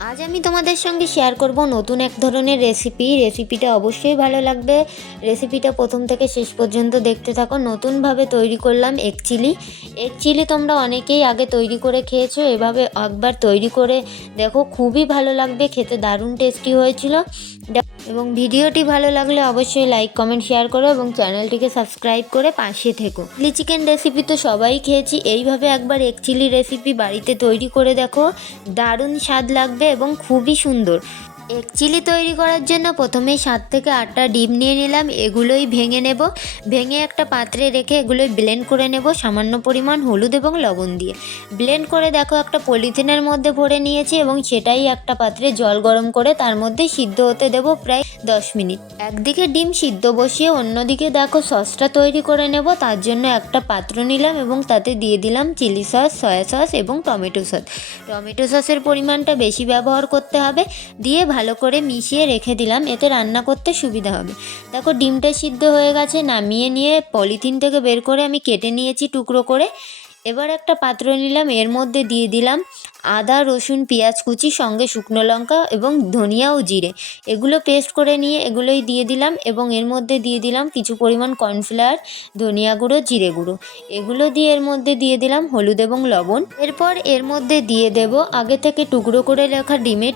আজ আমি তোমাদের সঙ্গে শেয়ার করব নতুন এক ধরনের রেসিপিটা অবশ্যই ভালো লাগবে। রেসিপিটা প্রথম থেকে শেষ পর্যন্ত দেখতে থাকো। নতুনভাবে তৈরি করলাম এগ চিলি তোমরা অনেকেই আগে তৈরি করে খেয়েছো, এভাবে একবার তৈরি করে দেখো, খুবই ভালো লাগবে, খেতে দারুণ টেস্টি হয়েছিল। এবং ভিডিওটি ভালো লাগলে অবশ্যই লাইক কমেন্ট শেয়ার করো এবং চ্যানেলটিকে সাবস্ক্রাইব করে পাশে থেকো। চিলি চিকেন রেসিপি তো সবাই খেয়েছি, এইভাবে একবার এগ চিলি রেসিপি বাড়িতে তৈরি করে দেখো, দারুণ স্বাদ লাগবে এবং খুবই সুন্দর। এগ চিলি তৈরি করার জন্য প্রথমেই 7 থেকে 8টা ডিম নিয়ে নিলাম। এগুলোই ভেঙে নেব। ভেঙে একটা পাত্রে রেখে এগুলোই ব্লেন্ড করে নেব সামান্য পরিমাণ হলুদ এবং লবণ দিয়ে। ব্লেন্ড করে দেখো একটা পলিথিনের মধ্যে ভরে নিয়েছি এবং সেটাই একটা পাত্রে জল গরম করে তার মধ্যে সিদ্ধ হতে দেব প্রায় 10 মিনিট। একদিকে ডিম সিদ্ধ বসিয়ে অন্যদিকে দেখো সসটা তৈরি করে নেব। তার জন্য একটা পাত্র নিলাম এবং তাতে দিয়ে দিলাম চিলি সস, সয়া সস এবং টমেটো সস। টমেটো সসের পরিমাণটা বেশি ব্যবহার করতে হবে। দিয়ে ভালো করে মিশিয়ে রেখে দিলাম, এতে রান্না করতে সুবিধা হবে। দেখো ডিমটা সিদ্ধ হয়ে গেছে, নামিয়ে নিয়ে পলিথিন থেকে বের করে আমি কেটে নিয়েছি টুকরো করে। এবার একটা পাত্র নিলাম, এর মধ্যে দিয়ে দিলাম আদা, রসুন, পেঁয়াজ কুচি, সঙ্গে শুকনো লঙ্কা এবং ধনিয়া ও জিরে, এগুলো পেস্ট করে নিয়ে এগুলোই দিয়ে দিলাম। এবং এর মধ্যে দিয়ে দিলাম কিছু পরিমাণ কর্নফ্লাওয়ার, ধনিয়া গুঁড়ো, জিরে গুঁড়ো, এগুলো দিয়ে এর মধ্যে দিয়ে দিলাম হলুদ এবং লবণ। এরপর এর মধ্যে দিয়ে দেব আগে থেকে টুকরো করে রাখা ডিমের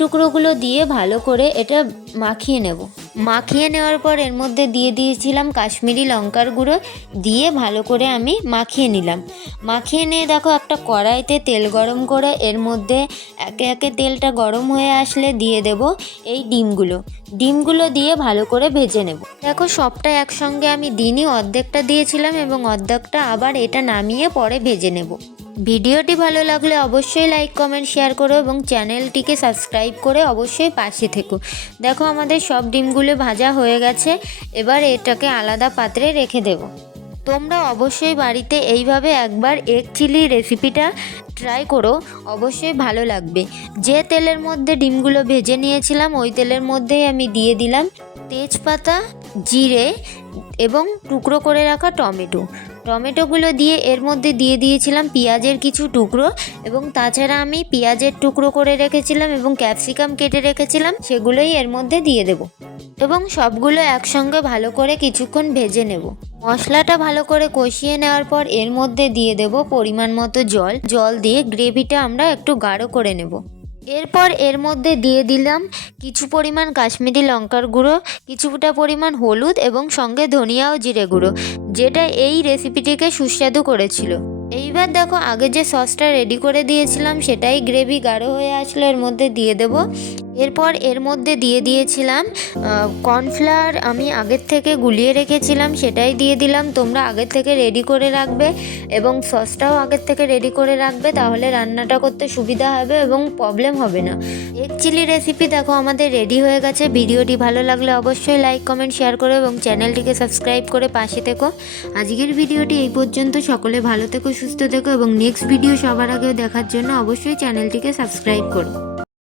টুকরোগুলো দিয়ে ভালো করে এটা মাখিয়ে নেব। মাখিয়ে নেওয়ার পর এর মধ্যে দিয়ে দিয়েছিলাম কাশ্মীরি লঙ্কার গুঁড়ো, দিয়ে ভালো করে আমি মাখিয়ে নিলাম। মাখিয়ে নিয়ে দেখো একটা কড়াইতে তেল গরম করে এর মধ্যে একে একে তেলটা গরম হয়ে আসলে দিয়ে দেব এই ডিমগুলো দিয়ে ভালো করে ভেজে নেব। দেখো সবটা একসঙ্গে আমি দিইনি, অর্ধেকটা দিয়েছিলাম এবং অর্ধেকটা আবার এটা নামিয়ে পরে ভেজে নেব। ভিডিওটি ভালো লাগলে অবশ্যই লাইক কমেন্ট শেয়ার করো এবং চ্যানেলটিকে সাবস্ক্রাইব করে অবশ্যই পাশে থেকো। দেখো আমাদের সব ডিমগুলো ভাজা হয়ে গেছে, এবার এটাকে আলাদা পাত্রে রেখে দেব। তোমরা অবশ্যই বাড়িতে এইভাবে একবার এগ চিলি রেসিপিটা ট্রাই করো, অবশ্যই ভালো লাগবে। যে তেলের মধ্যে ডিমগুলো ভেজে নিয়েছিলাম ওই তেলের মধ্যেই আমি দিয়ে দিলাম তেজপাতা, জিরে এবং টুকরো করে রাখা টমেটোগুলো দিয়ে এর মধ্যে দিয়ে দিয়েছিলাম পেঁয়াজের কিছু টুকরো, এবং তাছাড়া আমি পেঁয়াজের টুকরো করে রেখেছিলাম এবং ক্যাপসিকাম কেটে রেখেছিলাম, সেগুলোই এর মধ্যে দিয়ে দেব এবং সবগুলো একসঙ্গে ভালো করে কিছুক্ষণ ভেজে নেব। মশলাটা ভালো করে কষিয়ে নেওয়ার পর এর মধ্যে দিয়ে দেব পরিমাণ মতো জল দিয়ে গ্রেভিটা আমরা একটু গাঢ় করে নেব। এরপর এর মধ্যে দিয়ে দিলাম কিছু পরিমাণ কাশ্মীরি লঙ্কার গুঁড়ো, কিছুটা পরিমাণ হলুদ এবং সঙ্গে ধনিয়া ও জিরে গুঁড়ো, যেটা এই রেসিপিটিকে সুস্বাদু করেছিল। এইবার দেখো আগে যে সসটা রেডি করে দিয়েছিলাম সেটাই গ্রেভি গাঢ় হয়ে আসলে এর মধ্যে দিয়ে দেব। এরপর এর মধ্যে দিয়ে দিয়েছিলাম কর্নফ্লাওয়ার, আমি আগের থেকে গুলিয়ে রেখেছিলাম সেটাই দিয়ে দিলাম। তোমরা আগের থেকে রেডি করে রাখবে এবং সসটাও আগের থেকে রেডি করে রাখবে, তাহলে রান্নাটা করতে সুবিধা হবে এবং প্রবলেম হবে না। এগ চিলি রেসিপি দেখো আমাদের রেডি হয়ে গেছে। ভিডিওটি ভালো লাগলে অবশ্যই লাইক কমেন্ট শেয়ার করো এবং চ্যানেলটিকে সাবস্ক্রাইব করে পাশে থেকো। আজকের ভিডিওটি এই পর্যন্ত। সকলে ভালো থেকো, সুস্থ থেকো এবং নেক্সট ভিডিও সবার আগে দেখার জন্য অবশ্যই চ্যানেলটিকে সাবস্ক্রাইব করো।